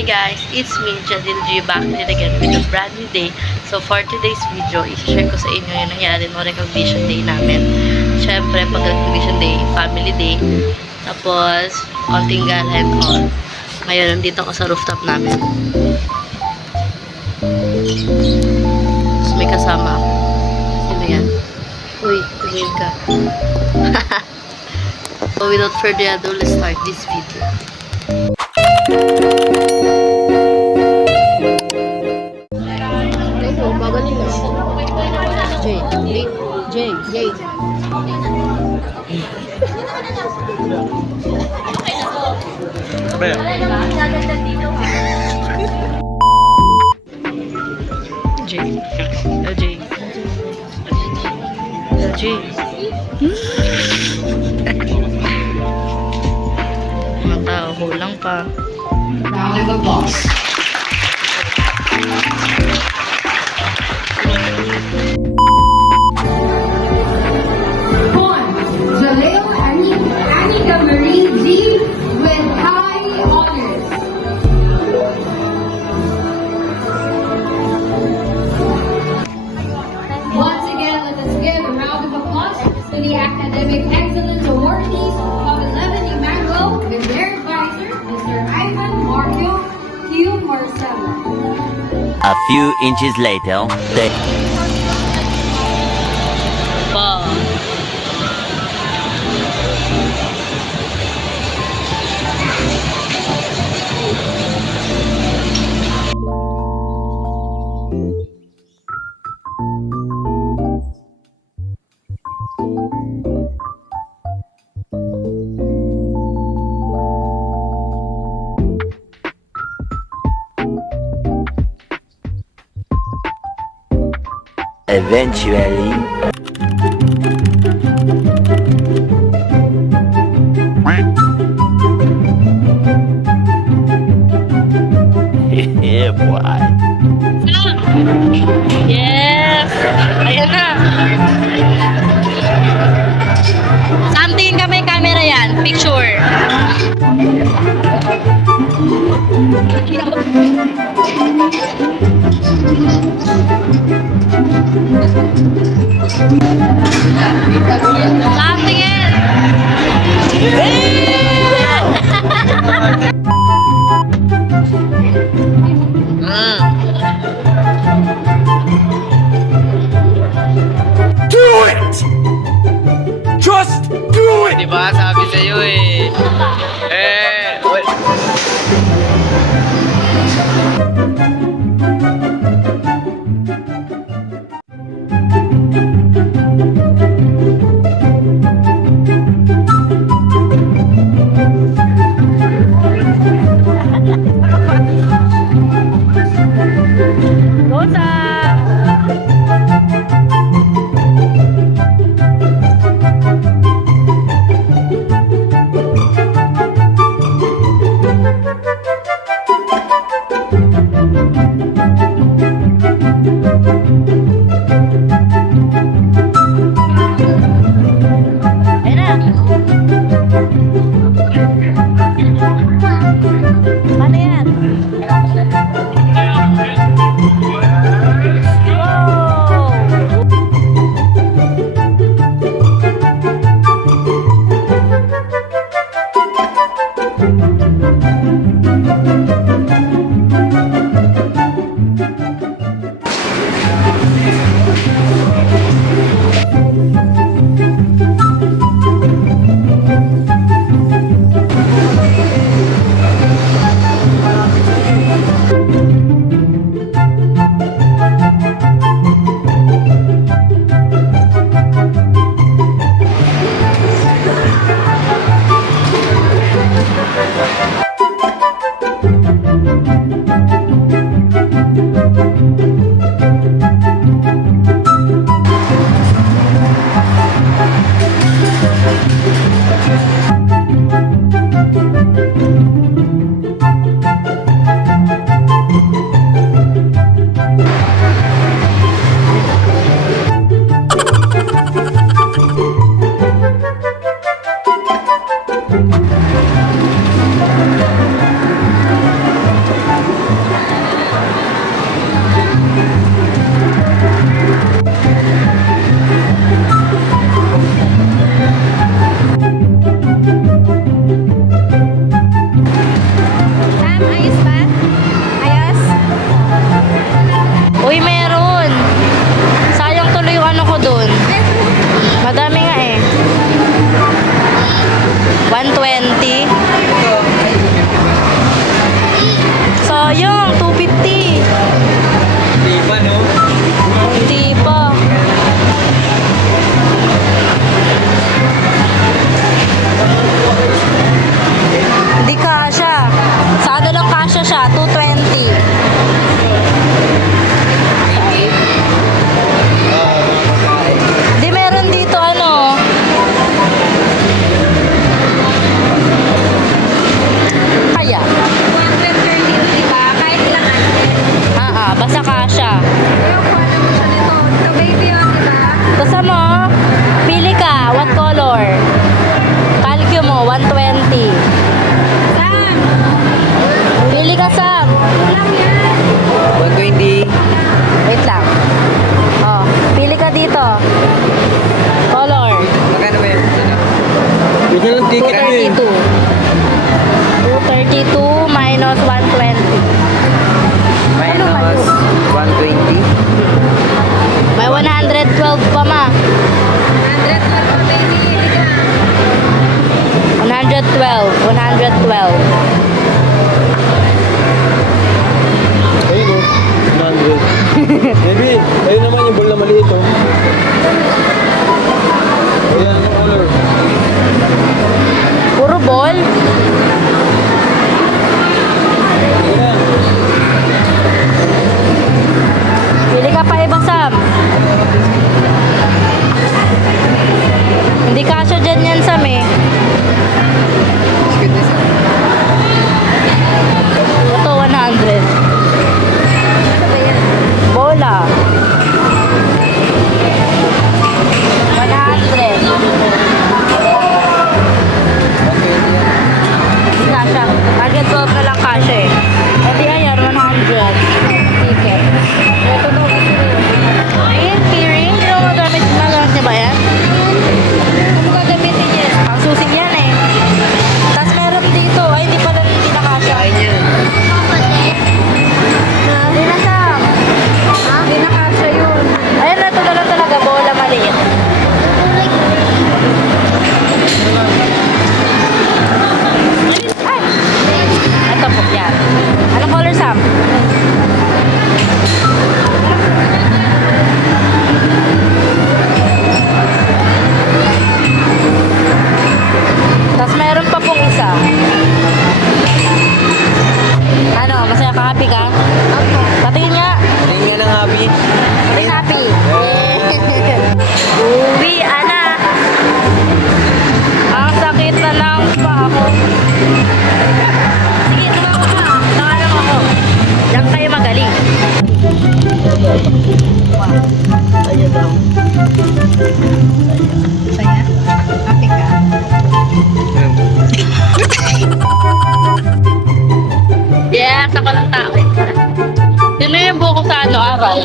Hi guys, it's me, Jadil G, back again with a brand new day. So for today's video, i-share ko sa inyo yung nangyari no recognition day namin. Siyempre, pag recognition day, family day, tapos konting gala and all. Ngayon, nandito ako sa rooftop namin. So, may kasama ako. Sino yan? Uy, tumingin ka. So without further ado, let's start this video. Jay. Mga tao, hulang pa. Round of applause. Jaleo Anika Marie G with high honors. Once again, let us give a round of applause to the Academic Excellence awardees of 11 Emmanuel with their advisor, Mr. Ivan Mario Q. Marcelo. A few inches later, Pa. eventually. Yeah, boy. Yes! Ayan na! Saan tingin ka may camera yan? Picture! Saan tingin? Do it! Just do it! Diba sabi sa'yo eh. siya, 220. Di meron dito ano. Kaya? 130, di ba? Kahit ilang Basta kasha. Yung kuha mo siya nito. Ito baby yun, di ba? Gusto mo? Pili ka. What color? Calcio mo, 120. Sam! Pili ka, Sam. Lang yan. 120. Wait lang. Oh, pili ka dito. Color. Magkano ba yan? Bigyan ng ticket mo eh. 232. 232 minus 120. Minus 120. May 112 pa ma. 100 pa baby. Hindi ka. 112. 112. Ayun o. 100. Baby, ayun naman yung ball na maliit o. Ayan, ano color? Puro ball. Ayan. Pili ka pa iba, Sam. Hindi kasya dyan yan, Sam eh. Ito, 100. Bola. 100. Hindi kasya. Target 12 na lang kasya eh. Pati ayan, 100. Ticket. Ito daw kasi rin. Keyring. Hindi mo magamit niya ba yan? Kung mo gagamitin niya. Ang susi yan eh. Tapos meron dito. Ay, hindi pala hindi na kasya. Hindi na, Sam. Hindi na kasha yun. Ayun na, ito na lang talaga. Bola maliit. Ay! Ito po, yan. Anong color, Sam? Tapos meron pa pong isa. Ano, masaya ka? Happy ka? Patingin nga. Tingin nga ng happy. Patingin happy. Uwi, ana. Ang sakit na lang pa ako. Sige, tumawa ka. Tawa lang ako. Diyan kayo magaling. Saya? Happy ka? Yes, ako ng tao. Yun na yung buko sa ano, aral.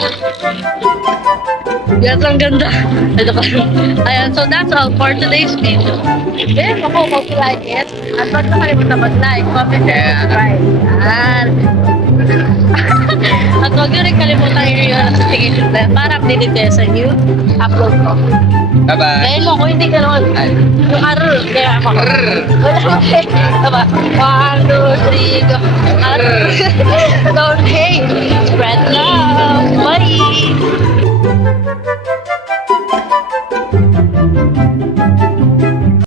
Yes, ang ganda. Ito ka. Ayan, so that's all for today's video. Then, ako, hope you like it. At huwag na kalimutan mag-like, comment, and subscribe. Yan. At huwag nyo rin kalimutan yung notification bell para updated kayo sa new upload ko. Bye-bye. Dahil mo, kung hindi ka naman, yung arr, kaya ako. Wala mo, diba? 1, 2, 3, go. Arr. Don't hate, spread love.